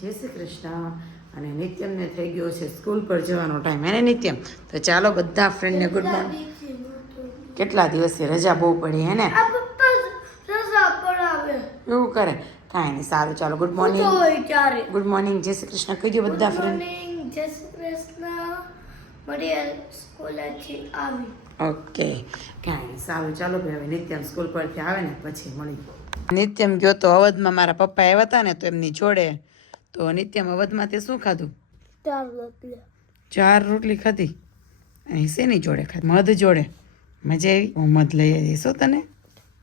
જય શ્રી કૃષ્ણ. અને નિત્યમને થઈ ગયો છે સ્કૂલ પર જવાનો ટાઈમ. એને નિત્યમ તો ચાલો બધા ફ્રેન્ડને ગુડ મોર્નિંગ. કેટલા દિવસથી રજા બહુ પડી હે ને? એવું કરે કાંઈ નહીં. સારું ચાલો ગુડ મોર્નિંગ. ગુડ મોર્નિંગ જય શ્રી કૃષ્ણ કહી દો બધા ફ્રેન્ડ. જય શ્રી કૃષ્ણ. મરિયલ સ્કૂલેથી આવી. ઓકે કાંઈ નહીં. સારું ચાલો ભાઈ હવે નિત્યમ સ્કૂલ પરથી આવે ને પછી મળી. નિત્યમ ગયો તો અવધમાં મારા પપ્પા આવ્યા હતા ને તો એમની જોડે. તો નિત્યમ અવધમાં તે શું ખાધું? 4 રોટલી ખાધી. અહીં શેની જોડે ખાધી? મધ જોડે. મજા આવી? હું મધ લઈ આવીશ હો તને.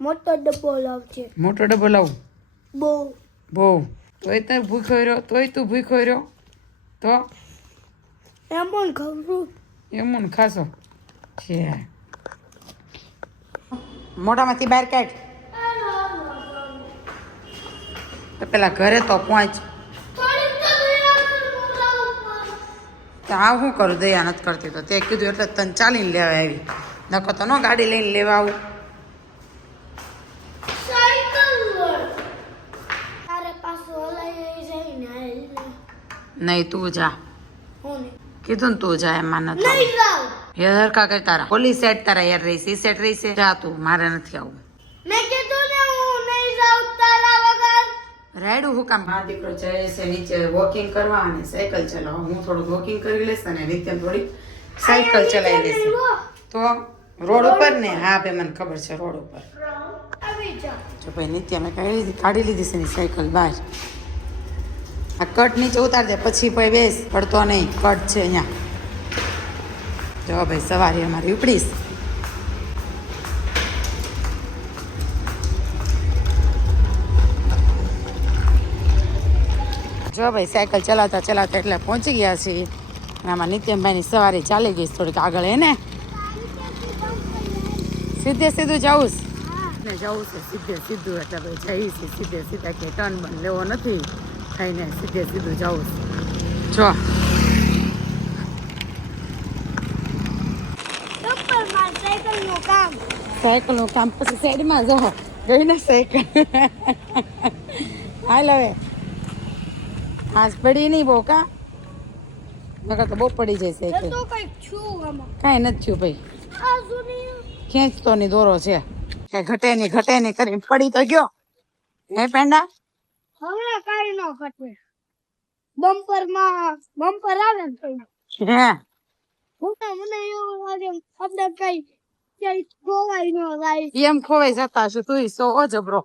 મોટો ડબ્બો લાવજે. મોટો ડબ્બો લાવું? બહુ. તોય તાર ભૂખ્યો રહ્યો? તોય તું ભૂખ્યો રહ્યો? તો એમ પણ ખરું. એમ ખાશો છે. મોઢામાંથી બહાર કાઢ. તો પેલા ઘરે તો પહોંચ. આ શું કરું? દયા નથી કરતી તો તે કીધું એટલે તને ચાલીને લેવા આવી. નકો તો ન ગાડી લઈને લેવા આવું. નહીં તું જા. કીધું ને તું જા. એમાં નથી હેર કા કઈ તારા પોલીસ સેટ તારા યાર રહી સી સેટ રહી છે. જા તું, મારે નથી આવું. મેં કીધું ને હું નહીં જાઉં તારા વગર. રાયડું હું કામ? મારો દીકરો જાય છે નીચે વોકિંગ કરવા અને સાયકલ ચલાવવા. હું થોડું વોકિંગ કરી લઈશ અને નિત્યમ થોડી સાયકલ ચલાવી લેશે. તો રોડ ઉપર ને? હા ભાઈ મને ખબર છે રોડ ઉપર. જો ભાઈ નિત્યમે કાઢી લીધી છે ની સાયકલ બહાર. આ કટ નીચે ઉતાર દે પછી ભાઈ બેસ. પડતો નહીં, કટ છે અહીંયા. જો ભાઈ સવારે અમારી ઉપડીશ. જો ભાઈ સાયકલ ચલાવતા ચલાવતા એટલે પહોંચી ગયા છીએ. અને આમાં નિત્યમભાઈની સવારે ચાલી ગઈ થોડીક આગળ. હે ને સીધે સીધું જવું ને જવું છે સીધે સીધું. એટલે ભાઈ જઈ છે સીધે સીધા કે ટર્ન બન લેવો નથી. થઈને સીધે સીધું જવું છે. જો સાયકલનું કામ પછી સાઈડમાં જો ગઈ ને સાયકલ. હાલ હવે આજ પડી નહીં બહુ કા? નકર તો બહુ પડી જાય સાયકલ. કાંઈ નથી થયું ભાઈ. ખેંચતો ની દોરો છે કે ઘટે નહીં કરીને પડી તો ગયો. હે પેંડા? હવે કાઈ ન ઘટે. બમ્પર આવે ને હે મને એવું લાગે આપણે કઈ ખોવાઈ ન જાય. એમ ખોવાઈ જતા હશે તું સો જબરો.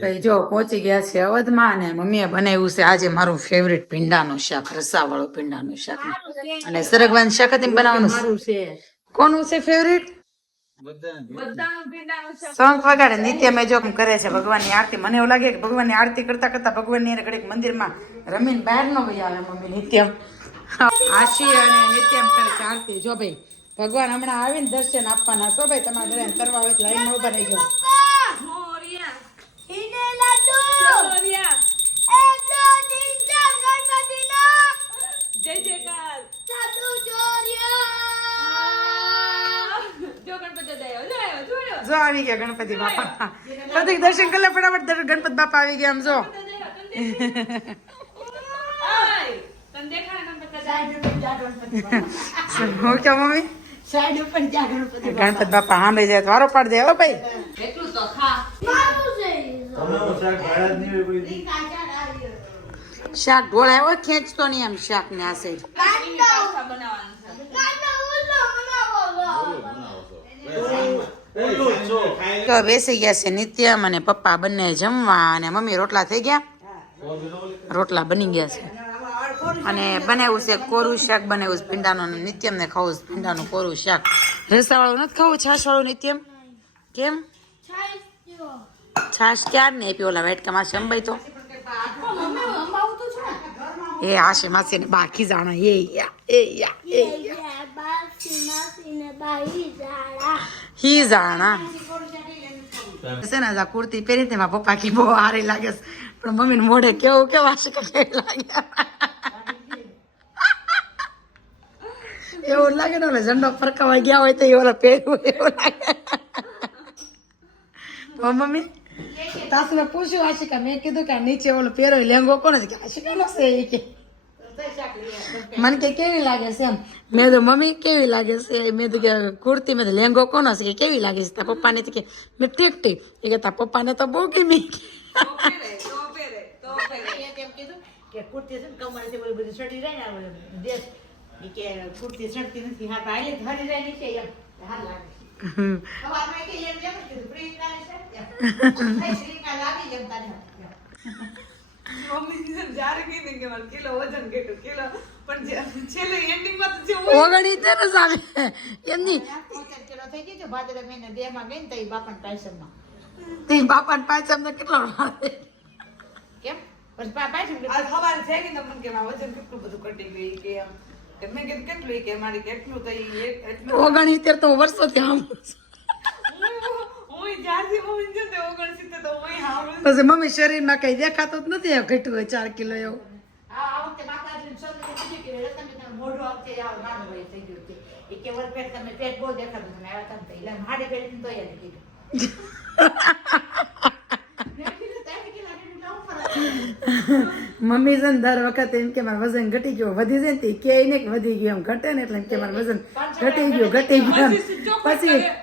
ભાઈ જો પહોંચી ગયા છે અવધમાં અને મમ્મીએ બનાવ્યું છે આજે મારું ફેવરિટ ભીંડાનું શાક. રસાવાળું ભીંડાનું શાક અને સરગવાનું શાક હતી બનાવવાનું છે. કોનું છે ફેવરિટ? શંખ વગાડે નિત્યમ જો કરે છે ભગવાનની આરતી. મને એવું લાગે કે ભગવાનની આરતી કરતા કરતા ભગવાનની ઘડીક મંદિરમાં રમીને બહાર ન ગઈ આવે મમ્મી નિત્યમ. આશી અને નિત્યમ કરે છે આરતી. જો ભાઈ ભગવાન હમણાં આવીને દર્શન આપવાના છો ભાઈ. તમારા ઘરે કરવા હોય તો લાઈનમાં ઉભા રહેજો. જો આવી ગયા ગણપતિ બાપા. પ્રતિક દર્શન કરી લે ફટાફટ. ગણપતિ બાપા આવી ગયા. આમ જો હું ક્યાં મમ્મી ગણપતિ બાપા સાંભળી જાય તો વારો પાડ દે. હો ભાઈ શાક ઢોળાય હોય ખેંચતો નહીં આમ શાક ને આ સાઈડ. તો બેસી ગયા છે નિત્યમ અને પપ્પા બંને જમવા. અને મમ્મી રોટલા થઈ ગયા. રોટલા બની ગયા છે અને બનાવ્યું છે કોરું શાક. બનાવ્યું છે ભીંડાનું. નિત્યમ ને ખાવું છે ભીંડાનું કોરું શાક. રસાવાળું નથી ખાવું? છાશ વાળું નિત્યમ? કેમ? છાશ ક્યાર ને આપી ઓલા વેટકામાં સંભાઈ તો એ આશે માસી ને બાકી જાણા. હી જાણા છે ને. આ કુર્તી પહેરી તે મારા પપ્પા કી બહુ સારી લાગે છે. પણ મમ્મી ને મોઢે કેવું કેવા છે કે લાગે એવું લાગે ને. ઓલા ઝંડો ફરકાવા ગયા હોય તો એ ઓલા પહેરવું એવું લાગે. મમ્મી તાસને પૂછ્યું આશિકા, મેં કીધું કે આ નીચે ઓલો પહેરો લેંગો કોનો છે? કે આશિકાનો છે એ કે. મને કે કેવી લાગે છે એમ. મેં તો મમ્મી કેવી લાગે છે? મેં તો કે કુર્તી, મેં તો લેંગો કોનો છે? કે કેવી લાગે છે? તારા પપ્પાને તો કે મેં ઠીક ઠીક. એ કે તારા પપ્પાને તો બહુ ગમી. એમ કીધું કે કુર્તી છે ને કમરથી ઓલી બધી ચડી જાય ને આ ડ્રેસ ઈ કે કુર્તી ચડતી નથી હા ભાઈ ધરી જાય નીચે એમ હાર લાગે સવારમાં કે એમ જેમ કીધું પ્રિયંકા છે એમ પ્રિયંકા લાગી જેમ તારે મમ્મી જ્યારે કીધું કે મારે કિલો વજન કેટલું કિલો પણ છેલ્લે એન્ડિંગમાં તો જે ઓગણી છે ને સામે એમની 75 કિલો થઈ ગઈ છે ભાદરવા મહિને 2 માં ગઈ ને તો ઈ બાપાના પાયસમમાં તે બાપાને પાંચ અમને કેટલો મારે. કેમ પછી પાયસમ આ સવારે જાગી ને મને કે મારું વજન કેટલું બધું ઘટી ગયું કે એમ કે મેં કીધું કેટલું કે મારી કેટલું તો ઈ એટલું 69 તો વર્ષોથી આમ. હું જ્યારથી મમ્મી છે તે 69 તો હું હારું પછી મમ્મી શરીરમાં કઈ દેખાતું જ નથી ઘટ્યું હોય 4 કિલો એવું. આ વખતે માતાજીને સૌને કીધું કે રતન તમે મોઢું આવતે આવ નાનું હોય થઈ ગયું છે ઈ કે વર પેટ તમે પેટ બહુ દેખાતું તમે આવ્યા તમે એટલે હાડે પેટ તો યાદ કીધું મેં કીધું તારે કે લાગે ને લાવ ફરક મમ્મી છે ને દર વખતે એમ કે મારું વજન ઘટી ગયું વધી જાય ને તે કે ને કે વધી ગયું એમ ઘટે ને એટલે એમ કે મારું વજન ઘટી ગયું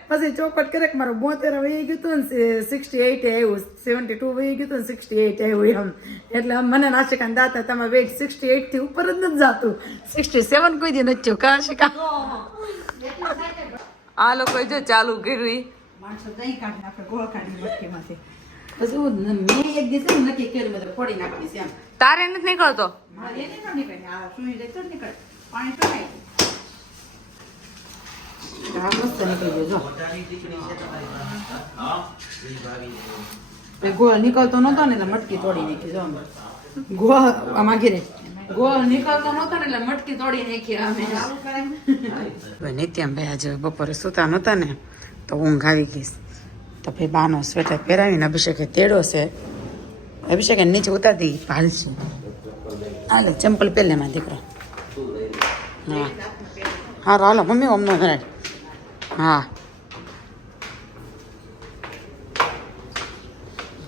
પછી ચોખટ કરે કે મારું 72 વહી ગયું હતું ને 68 આવ્યું 72 વહી ગયું હતું ને 68 આવ્યું એમ એટલે આમ મને નાશિકાને દાતા તમે વેઇટ 68 થી ઉપર જ નથી જાતું 67 કોઈ દી નથી કા શિકા. આ લોકો જો ચાલુ કર્યું ઈ માણસો દહીં કાઢી નાખે ગોળ કાઢી મટકીમાંથી પછી મેં એક દિવસે નક્કી કર્યું મેં તો ફોડી નાખીશ એમ. તારે નથી નીકળતો મારે એને પણ નીકળે આ સુઈ જાય તો જ નીકળે પાણી તો થાય હા મસ્ત નીકળી ગયો જો ગોળ નીકળતો નતો ને એટલે મટકી તોડી નાખી જો અમે. ગોળ આમાં ઘીરે ગોળ નીકળતો નતો ને એટલે મટકી તોડી નાખી અમે. નિત્યમ ભાઈ આજે બપોરે સુતા નતા ને તો ઊંઘ આવી ગઈ તો ભાઈ બાનો સ્વેટર પહેરાવીને અભિષેકે તેડો છે. અભિષેકે નીચે ઉતારી ભાલશે હાલો ચંપલ પહેલે માં દીકરો. હા હારો હાલો મમ્મી અમનો ઘરે હા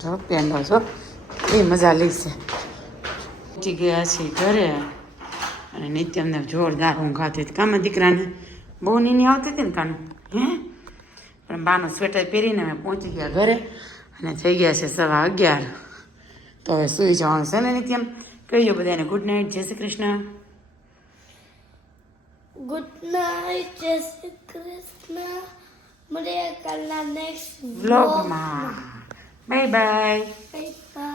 જો પેંડો છો એ મજા લઈશે. ઉઠી ગયા છે ઘરે અને નિત્યમને જોરદાર ઊંઘ આવતી હતી. કામાં દીકરાને બહુ નીની આવતી હતી ને કાનું હે પણ બાનો સ્વેટર પહેરીને અમે પહોંચી ગયા ઘરે અને થઈ ગયા છે 11:15. તો હવે સૂઈ જવાનું છે ને નિત્યમ. કહીજો બધાને ગુડ નાઇટ, જય શ્રી કૃષ્ણ. ગુડ નાઇટ, જય શ્રી કૃષ્ણ. મળીએ કાલના નેક્સ્ટ વ્લોગમાં બાય બાય. Bye bye.